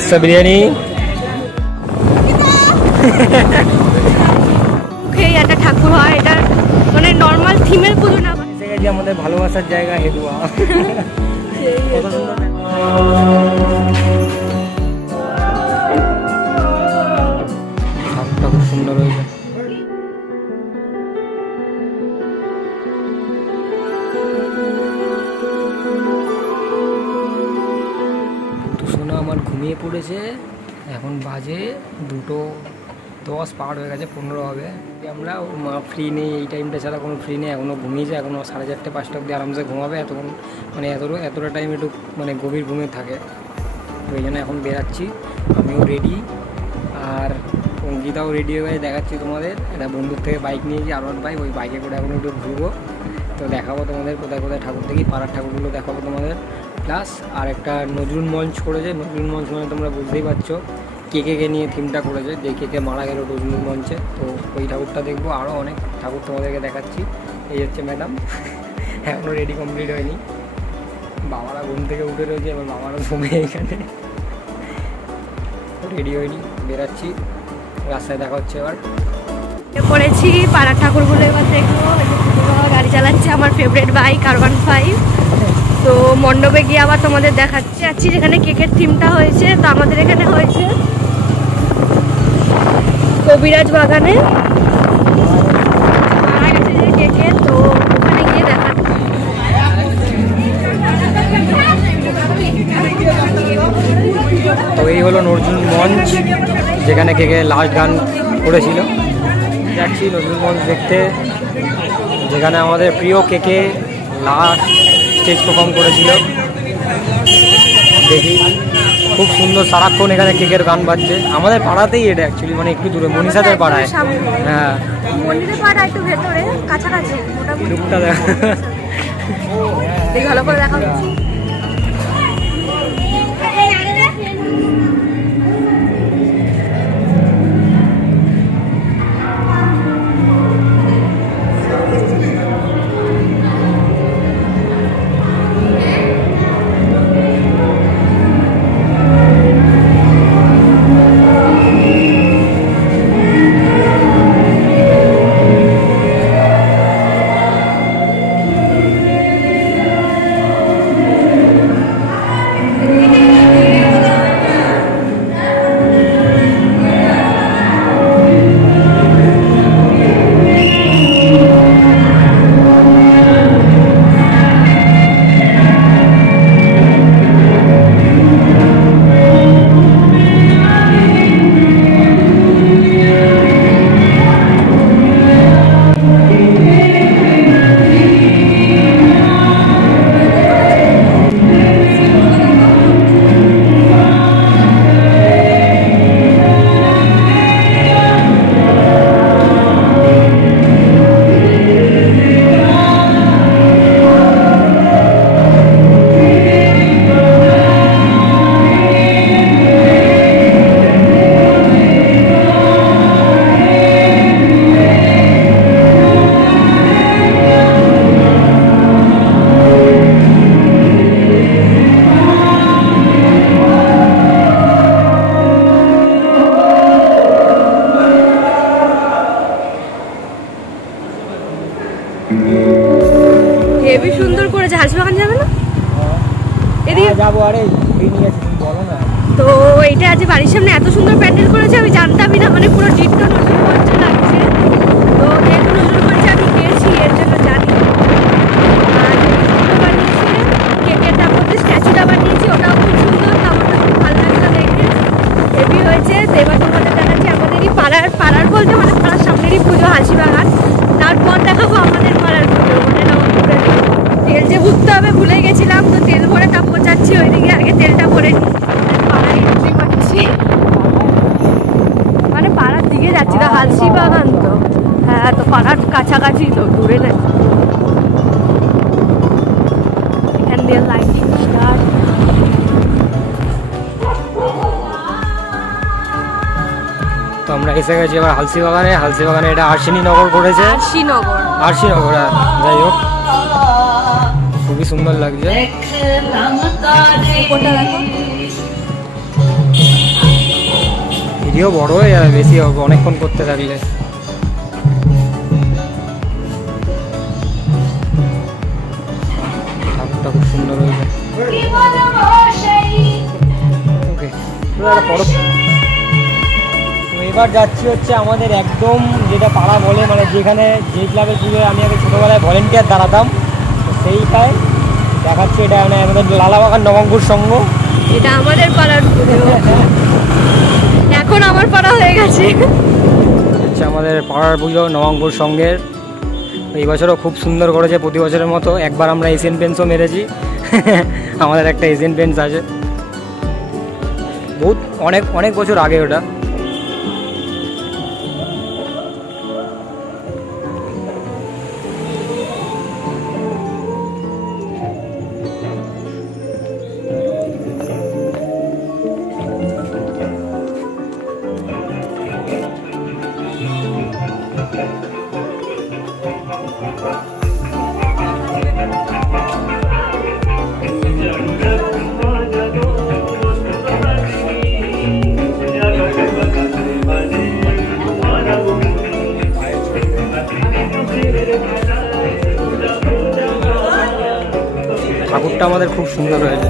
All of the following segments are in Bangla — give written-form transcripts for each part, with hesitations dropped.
এসছে বিরিয়ানি। একটা ঠাকুর হয়, এটা মানে নর্মাল থিমের পুজো না। এসে গেছি আমাদের ভালোবাসার জায়গা হেদুয়া। কত সুন্দর ঠাকুরটা, খুব সুন্দর হয়েছে। শোনা আমার ঘুমিয়ে পড়েছে, এখন বাজে 2:10 পার হয়ে গেছে, 15 হবে। আমরা মা ফ্রি নেই এই টাইমটা ছাড়া, কোনো ফ্রি নেই, এখনও ঘুমিয়েছে, এখনও 4:30 5টা অবধি আরামসে ঘুমাবে। এতক্ষণ মানে এতটা টাইম একটু মানে গভীর ঘুমে থাকে, তো এই জন্য এখন বেরাচ্ছি। আমিও রেডি, আর অঙ্কিতাও রেডি হয়ে দেখাচ্ছি তোমাদের। একটা বন্ধুর থেকে বাইক নিয়েছি, আর বাইক, ওই বাইকে করে এখন একটু ঘুরবো, তো দেখাবো তোমাদের কোথায় কোথায় ঠাকুর দেখি, পাড়ার ঠাকুরগুলো দেখাবো তোমাদের। প্লাস আর একটা নজরুল মঞ্চ করেছে, নজরুল মঞ্চ মানে তোমরা বুঝতেই পারছো কে নিয়ে থিমটা করেছে, যে কে মারা গেল নজরুল মঞ্চে, তো ওই ঠাকুরটা দেখবো। আরও অনেক ঠাকুর তোমাদেরকে দেখাচ্ছি। এই হচ্ছে ম্যাডাম, এখনও রেডি কমপ্লিট হয়নি। বাবারা ঘুম থেকে উঠে রয়েছে, এবার বাবারা ঘুমে এখানে রেডি হয়নি, বেরাচ্ছি, রাস্তায় দেখা হচ্ছে। এবার পড়েছি পাড়ার ঠাকুরগুলো, এবার দেখবো। গাড়ি চালাচ্ছে আমার ফেভারিট বাইক R15, তো মণ্ডপে গিয়ে আবার তোমাদের দেখাচ্ছি। যাচ্ছি যেখানে কেকের থিমটা হয়েছে, তো আমাদের এখানে হয়েছে কবিরাজ বাগানে, মারা গেছে যে কেকের, তো ওখানে গিয়ে দেখাচ্ছি। তো এই হলো নজরুল মঞ্চ, যেখানে কেকে লাস্ট গান করেছিল। যাচ্ছি নজরুল মঞ্চ দেখতে, যেখানে আমাদের প্রিয় কেকে লাস্ট স্টেজ পারফর্ম করেছিল। দেখি, খুব সুন্দর, সারাক্ষণ এখানে কেকের গান বাজছে। আমাদের পাড়াতেই এটা অ্যাকচুয়ালি, মানে একটু দূরে, মনীষাদের পাড়ায়। হ্যাঁ, মন্দিরের পাড়া একটু ভেতরে, কাছাকাছি লুকটা দেখা, ভালো করে দেখা হচ্ছে। হেবি সুন্দর করেছে। হাসবাগান যাবে না? এদিকে যাবো। আরে নিয়ে আছে, তুমি বলো না। তো এইটা আজ বাড়ির সামনে এত সুন্দর প্যান্ডেল করেছে, আমি জানতামই না, মানে পুরো ডিট্টো নজরুল মঞ্চ লাগছে। তো যেহেতু নজরুল মঞ্চে আমি গিয়েছি, এর জন্য জানি। আর বানিয়েছে কেকের, তারপর স্ট্যাচুটা বানিয়েছি, ওটাও খুব সুন্দর, আমারটা খুব ভালো লাগলো দেখে, হেভি হয়েছে। তো এবার তোমাদের দেখাচ্ছি আমাদেরই পাড়ার বলতে মানে পাড়ার সামনেরই পুজো, হাসিবাগান। তারপর দেখাবো আমাদের পাড়ার পুজো, মানে নবপুরের। তেল যে ভুগতে হবে ভুলে গেছিলাম, তো তেল ভরে তারপর যাচ্ছি ওইদিকে, আগে তেলটা ভরে নিই। পাড়ায় এন্ট্রি করছি, মানে পাড়ার দিকে যাচ্ছি, তো হাসিবাগান তো। হ্যাঁ, তো পাড়ার কাছাকাছি, তো দূরে না। এখান দিয়ে লাইটিং স্টার্ট। তো আমরা এসে গেছি এবার হালসিবাগানে। এটা আরশিনীনগর করেছে, আরশিনগর। যাই হোক, খুবই সুন্দর লাগছে। ভিডিও বড় হয়ে যাবে, বেশি হবে অনেকক্ষণ করতে থাকলে। ঠাকুরটা খুব সুন্দর হয়েছে। ওকে, এবার যাচ্ছি হচ্ছে আমাদের একদম যেটা পাড়া বলে, মানে যেখানে যে ক্লাবের পুজোয় আমি আগে ছোটোবেলায় ভলেন্টিয়ার দাঁড়াতাম, তো সেইটাই দেখাচ্ছি। এটা মানে আমাদের লালাবাগান নবাঙ্কুর সংঘ, এটা আমাদের পাড়ার পুজো, এখন আমার পাড়া হয়ে গেছে। হচ্ছে আমাদের পাড়ার পুজো নবাঙ্কুর সংঘের। এই বছরও খুব সুন্দর করেছে প্রতি বছরের মতো। একবার আমরা এশিয়ান পেন্টসও মেরেছি। আমাদের একটা এশিয়ান পেন্টস আছে, বহুত অনেক অনেক বছর আগে ওটা। ঠাকুরটা আমাদের খুব সুন্দর হয়েছে।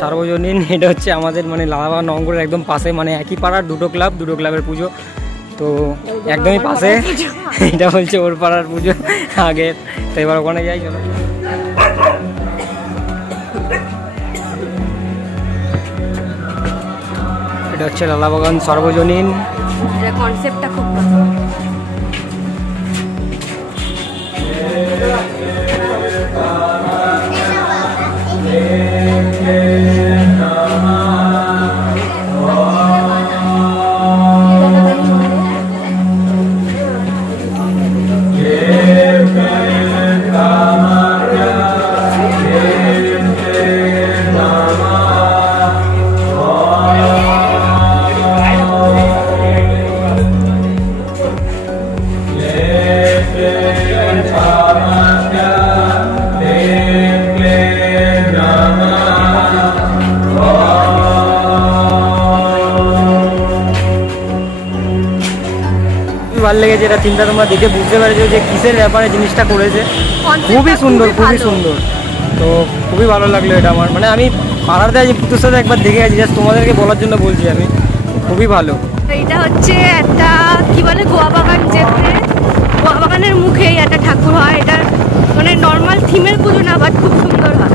সার্বজনীন, এটা হচ্ছে আমাদের মানে লালাবাগান নবাঙ্কুরের একদম পাশে, মানে একই পাড়ার দুটো ক্লাবের পুজো তো একদমই পাশে। এটা বলছে ওর পাড়ার পুজো আগে, তো এবার ওখানে যাই চলো। এটা হচ্ছে লালাবাগান সার্বজনীন, কনসেপ্টটা খুব ভালো। ভালো লেগেছে এটা চিন্তা, তোমরা দেখে বুঝতে পারছো যে কিসের ব্যাপারে জিনিসটা করেছে। খুবই সুন্দর, খুবই সুন্দর, তো খুবই ভালো লাগলো এটা আমার। মানে আমি পাড়াতে আজ তোর সাথে একবার দেখে গেছি, জাস্ট তোমাদেরকে বলার জন্য বলছি আমি, খুবই ভালো। এটা হচ্ছে একটা কি বলে গোয়া বাগান, যেতে গোয়া বাগানের মুখেই একটা ঠাকুর হয়। এটা মানে নর্মাল থিমের পুজো না, বাট খুব সুন্দর হয়।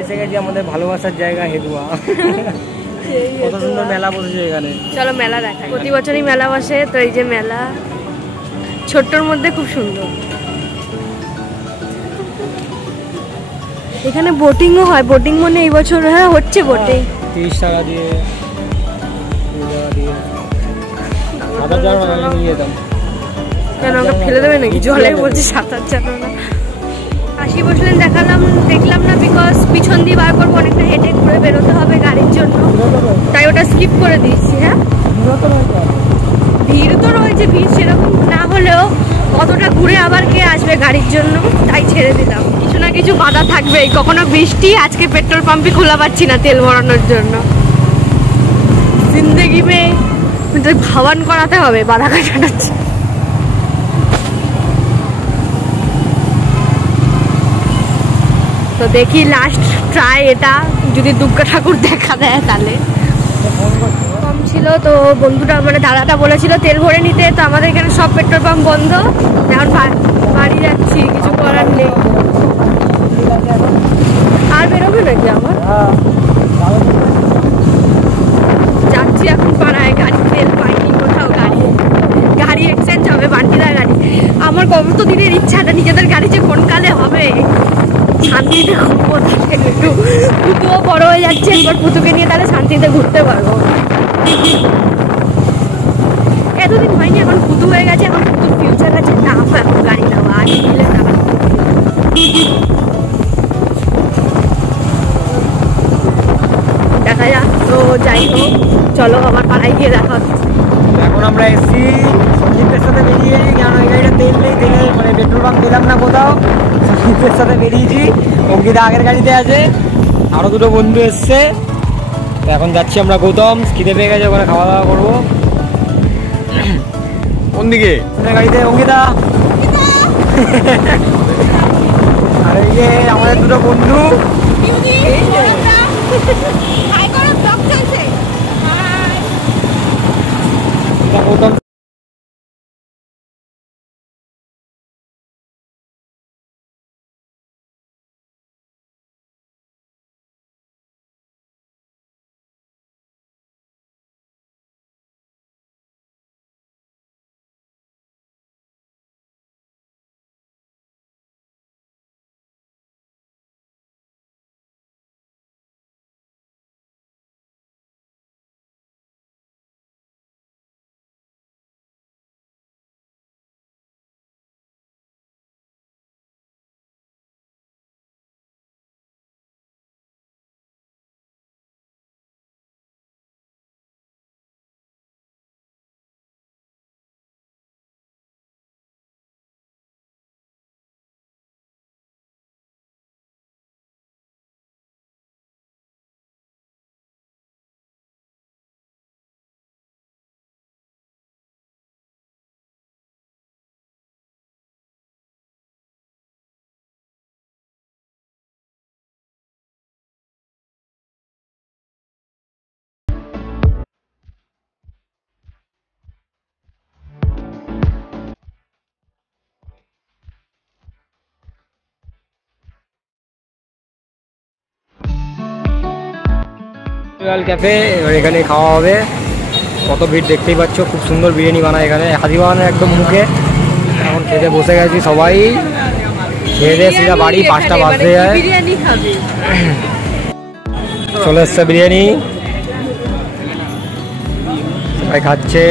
এসে গেছি আমাদের ভালোবাসার জায়গা হেদুয়া। কত সুন্দর মেলা বসেছে এখানে। চলো মেলা দেখাই। প্রতি বছরই মেলা বসে, তো এই যে মেলা ছোট্টর মধ্যে খুব সুন্দর। এখানে বোটিংও হয়। বোটিং মনে এই বছর হ্যাঁ হচ্ছে বোটিং। 30 টাকা দিয়ে সাঁতার জানো না, নিয়ে যেতাম। কেন ওকে ফেলে দেবে নাকি জলে? বলছে সাঁতার জানো না। আশি বসলেন দেখলাম না, বিকজ পিছন দিয়ে বার করবো, অনেকটা হেঁটে ঘুরে বেরোতে হবে গাড়ির জন্য, তাই ওটা স্কিপ করে দিয়েছি। হ্যাঁ ভিড় তো রয়েছে, ভিড় সেরকম না হলেও অতটা ঘুরে আবার কে আসবে গাড়ির জন্য, তাই ছেড়ে দিলাম। কিছু না কিছু বাধা থাকবেই, কখনো বৃষ্টি, আজকে পেট্রোল পাম্পে খোলা পাচ্ছি না তেল ভরানোর জন্য। জিন্দেগি মে ভাবান করাতে হবে বাধা কাটানোর। তো দেখি লাস্ট ট্রাই এটা, যদি দুর্গা ঠাকুর দেখা দেয় তাহলে। কম ছিল তো বন্ধুটা মানে দাদাটা বলেছিল তেল ভরে নিতে, তো আমাদের এখানে সব পেট্রোল পাম্প বন্ধ, এখন বাড়ি যাচ্ছি, কিছু করার নেই। আর বেরোবে নাকি আমার? দিনের ইচ্ছাটা নিজেদের গাড়ি যে কোন কালে হবে শান্তিতে ঘুরবো, একটু পুতুও বড় হয়ে যাচ্ছে, এবার পুতুকে নিয়ে তাহলে শান্তিতে ঘুরতে পারবো। এতদিন হয়নি, এখন পুতু হয়ে গেছে, এখন পুতুর ফিউচার আছে, টাফ এখন গাড়ি নেওয়া, আগে নিলে টাকা দেখা যাক। তো যাই হোক, চলো আমার পাড়ায় গিয়ে দেখা হচ্ছে। এখন আমরা এসছি সঞ্জিতের সাথে বেরিয়েছি, কারণ ওই গাড়িটা তেল নেই, তেলের মানে পেট্রোল পাম্প পেলাম না কোথাও। সঞ্জিতের সাথে বেরিয়েছি, অঙ্কিতা আগের গাড়িতে আছে, আরও দুটো বন্ধু এসছে। তো এখন যাচ্ছি আমরা গৌতম, খিদে পেয়ে গেছে, ওখানে খাওয়া দাওয়া করবো। কোন দিকে? গাড়িতে অঙ্কিতা আর এই যে আমাদের দুটো বন্ধু। গৌতম ক্যাফে, এবার এখানে খাওয়া হবে। কত ভিড় দেখতেই পাচ্ছ, খুব সুন্দর বিরিয়ানি বানায় এখানে, হাজি বাগানের একদম মুখে। এখন খেতে বসে গেছি সবাই, খেয়ে দিয়ে সিধা বাড়ি, 5টা বাজতে যায়। চলে এসছে বিরিয়ানি, সবাই খাচ্ছে।